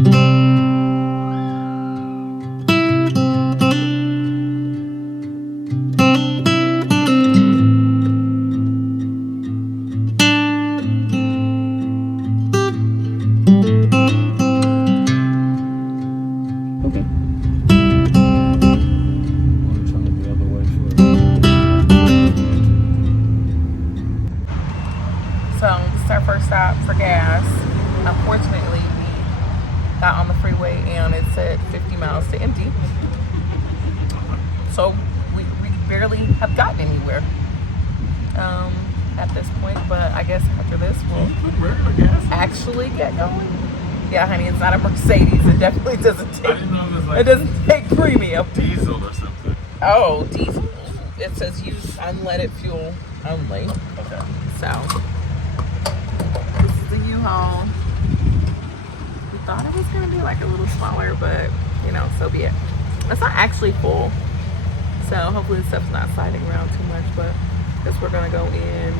So this is our first stop for gas. Unfortunately, we got on the freeway and it said 50 miles to empty. So we barely have gotten anywhere at this point. But I guess after this, we'll actually get going. Yeah, honey, it's not a Mercedes. It definitely doesn't take. I didn't know it was like it doesn't take premium. diesel or something. Oh, diesel. It says use unleaded fuel only. Okay. So. The U-Haul. We thought it was gonna be like a little smaller, but you know, so be it. It's not actually full, so hopefully the stuff's not sliding around too much. But I guess we're gonna go in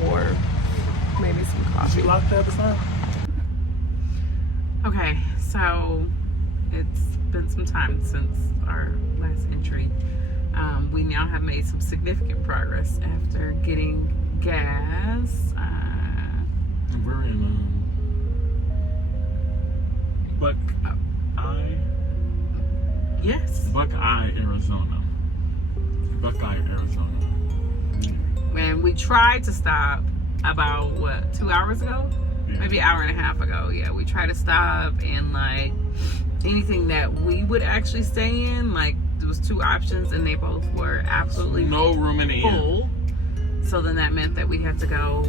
for maybe some coffee. Did you lock the other side? Okay, so it's been some time since our last entry. We now have made some significant progress after getting gas. We're in Buckeye. Yes. Buckeye, Arizona. Buckeye, Arizona. And we tried to stop about, what, 2 hours ago? Yeah. Maybe an hour and a half ago. Yeah, we tried to stop and, like, anything that we would actually stay in, like, there was 2 options and they both were absolutely no room in the inn. full. So then that meant that we had to go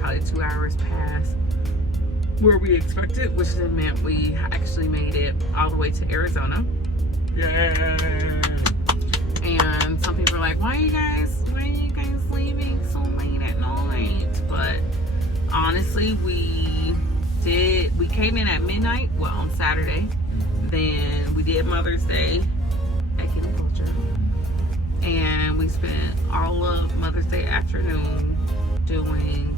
probably 2 hours past where we expected, which then meant we actually made it all the way to Arizona. Yeah. And some people are like, why are you guys leaving so late at night? But honestly, we came in at midnight, well, on Saturday. Then we did Mother's Day at Kitty Culture. And we spent all of Mother's Day afternoon doing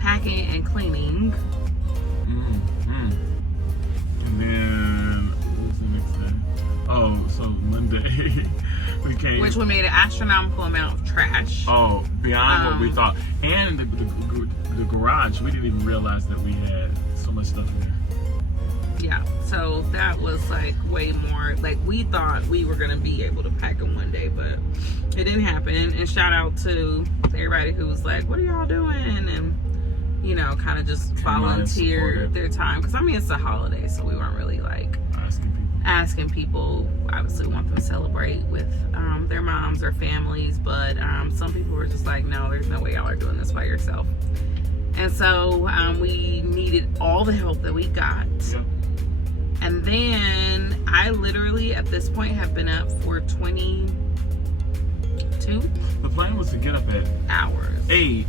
packing and cleaning. And then, what was the next day? Oh, so Monday, we came. Which we made an astronomical amount of trash. Oh, beyond what we thought. And the garage, we didn't even realize that we had so much stuff in there. Yeah, so that was like way more, like we thought we were gonna be able to pack in one day, but it didn't happen. And shout out to everybody who was like, what are y'all doing? And you know, kind of just volunteered their time, because I mean it's a holiday, so we weren't really like asking people. Obviously we want them to celebrate with their moms or families, but some people were just like, no, there's no way y'all are doing this by yourself. And so we needed all the help that we got. Yep. And then I literally at this point have been up for 22 The plan was to get up at hours 8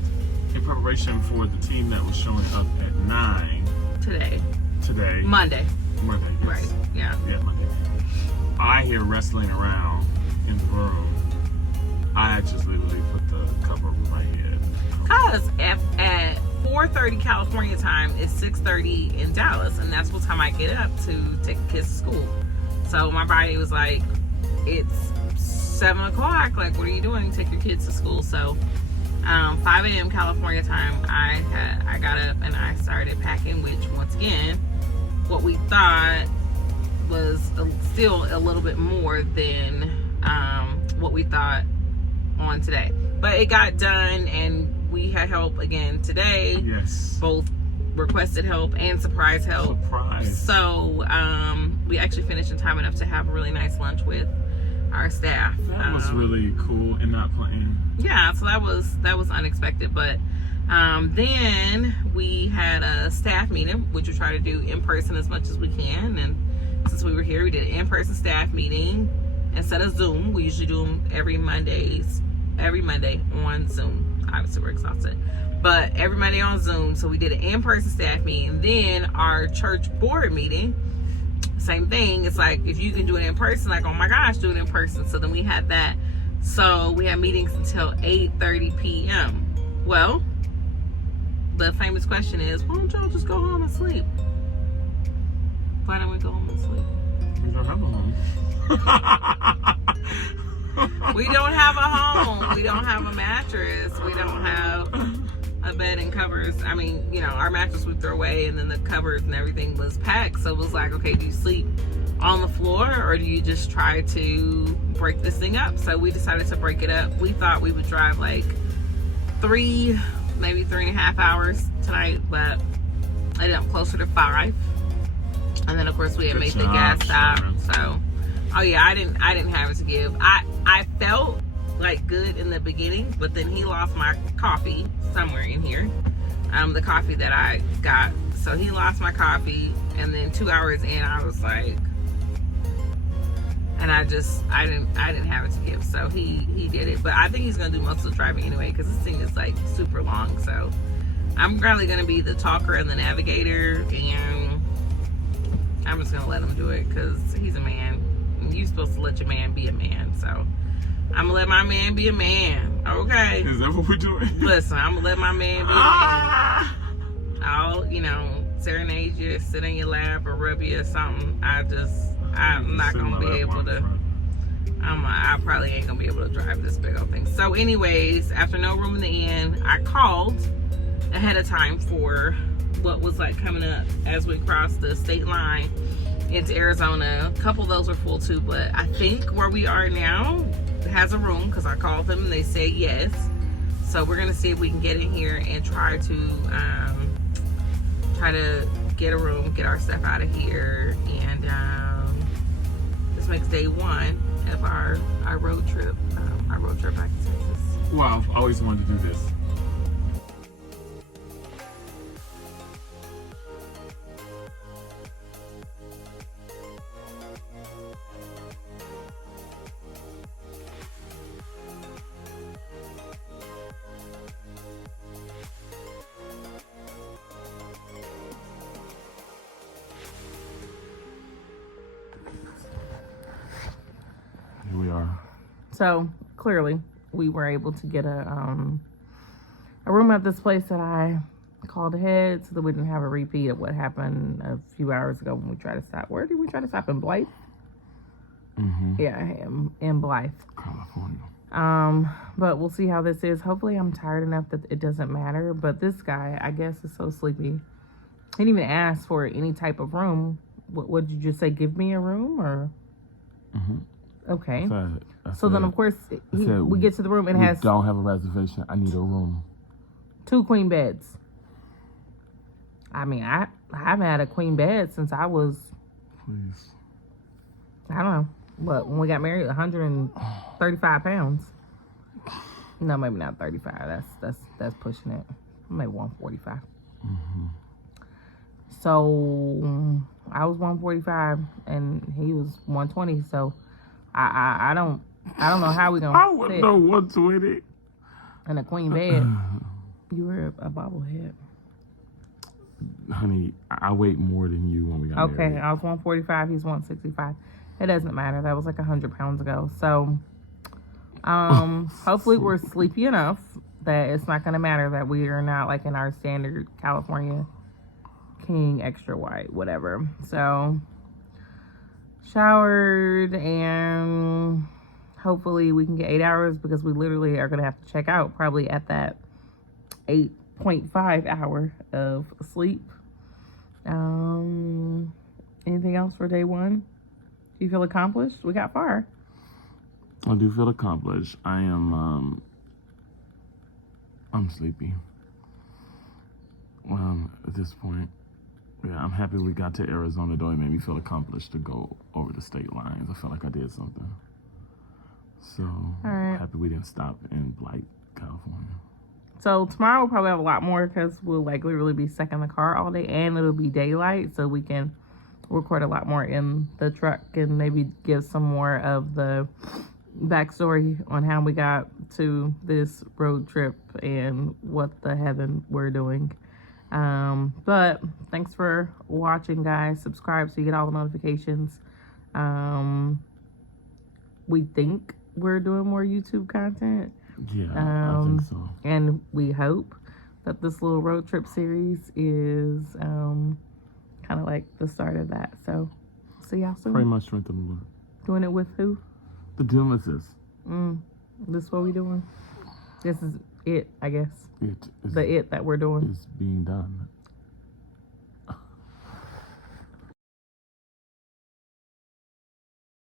in preparation for the team that was showing up at 9 today. Monday, yes. Right, yeah. Yeah, Monday. I hear wrestling around in the room. I just literally put the cover over my head. Because at 4:30 California time, it's 6:30 in Dallas, and that's what time I get up to take the kids to school. So my body was like, it's 7 o'clock, like what are you doing? Take your kids to school. So 5 a.m. California time, I got up and I started packing, which once again, what we thought was still a little bit more than what we thought on today. But it got done, and we had help again today. Yes. Both requested help and surprise help. Surprise. So we actually finished in time enough to have a really nice lunch with our staff. That was really cool and not planned. Yeah, so that was unexpected. But then we had a staff meeting, which we try to do in person as much as we can. And since we were here, we did an in-person staff meeting instead of Zoom. We usually do them every Monday on Zoom. Obviously we're exhausted, but every Monday on Zoom. So we did an in-person staff meeting. Then our church board meeting, same thing. It's like, if you can do it in person, like, oh my gosh, do it in person. So then we had that. So we had meetings until 8:30 p.m. Well, the famous question is, why don't y'all just go home and sleep? Why don't we go home and sleep? We don't have a home. We don't have a home. We don't have a mattress. We don't have a bed and covers. I mean, you know, our mattress we throw away, and then the covers and everything was packed. So it was like, okay, do you sleep on the floor, or do you just try to break this thing up? So we decided to break it up. We thought we would drive like 3, maybe 3.5 hours tonight, but I ended up closer to 5. And then of course we had made the gas stop. So, oh yeah, I didn't have it to give. I felt like good in the beginning, but then he lost my coffee somewhere in here. The coffee that I got. So he lost my coffee, and then 2 hours in, I was like, and I didn't have it to give. So he did it, but I think he's gonna do most of the driving anyway, because this thing is like super long. So I'm probably gonna be the talker and the navigator, and I'm just gonna let him do it because he's a man. And you're supposed to let your man be a man. So I'm gonna let my man be a man. Okay. Is that what we're doing? Listen, I'm gonna let my man be a man. I'll, you know, serenade you, sit in your lap, or rub you or something. I'm not gonna be able to. I probably ain't gonna be able to drive this big old thing. So, anyways, after no room in the inn, I called ahead of time for what was like coming up as we crossed the state line into Arizona. A couple of those were full too, but I think where we are now has a room, because I called them and they said yes. So we're gonna see if we can get in here and try to get a room, get our stuff out of here, and this makes day 1 of our road trip back to Texas. Wow, I've always wanted to do this. Here we are. So clearly we were able to get a room at this place that I called ahead, so that we didn't have a repeat of what happened a few hours ago when we tried to stop. Where did we try to stop? In Blythe? Mm-hmm. Yeah, in Blythe, California. But we'll see how this is. Hopefully I'm tired enough that it doesn't matter. But this guy, I guess, is so sleepy. He didn't even ask for any type of room. What did you just say? Give me a room, or? Mm-hmm. Okay. I So then, of course, we get to the room and it has don't have a reservation. I need a room. 2 queen beds. I mean, I haven't had a queen bed since I was, Please. I don't know, but when we got married, 135 pounds. No, maybe not 35. That's pushing it. Maybe 145. Mm-hmm. So I was 145 and he was 120. So I don't know how we gonna. I wouldn't know 120 in a queen bed. You were a bobblehead. Honey, I weigh more than you when we got married. Okay, I was 145. He's 165. It doesn't matter. That was like 100 pounds ago. So, hopefully we're sleepy enough that it's not gonna matter that we are not like in our standard California king extra white, whatever. So, showered, and hopefully we can get 8 hours, because we literally are gonna have to check out probably at that 8.5 hour of sleep. Anything else for day 1? Do you feel accomplished? We got far. I do feel accomplished. I'm sleepy. At this point, yeah, I'm happy we got to Arizona, though. It made me feel accomplished to go over the state lines. I felt like I did something. So, right. Happy we didn't stop in Blythe, California. So tomorrow we'll probably have a lot more, because we'll like literally be stuck in the car all day, and it'll be daylight, so we can record a lot more in the truck and maybe give some more of the backstory on how we got to this road trip and what the heaven we're doing. But thanks for watching, guys. Subscribe so you get all the notifications. We think we're doing more YouTube content. Yeah, I think so. And we hope that this little road trip series is kind kind of like the start of that. So, see y'all soon. Pray my strength in the Lord. Doing it with who? The Dumases. This is what we doing? This is it, I guess. It is, The it that we're doing. is being done.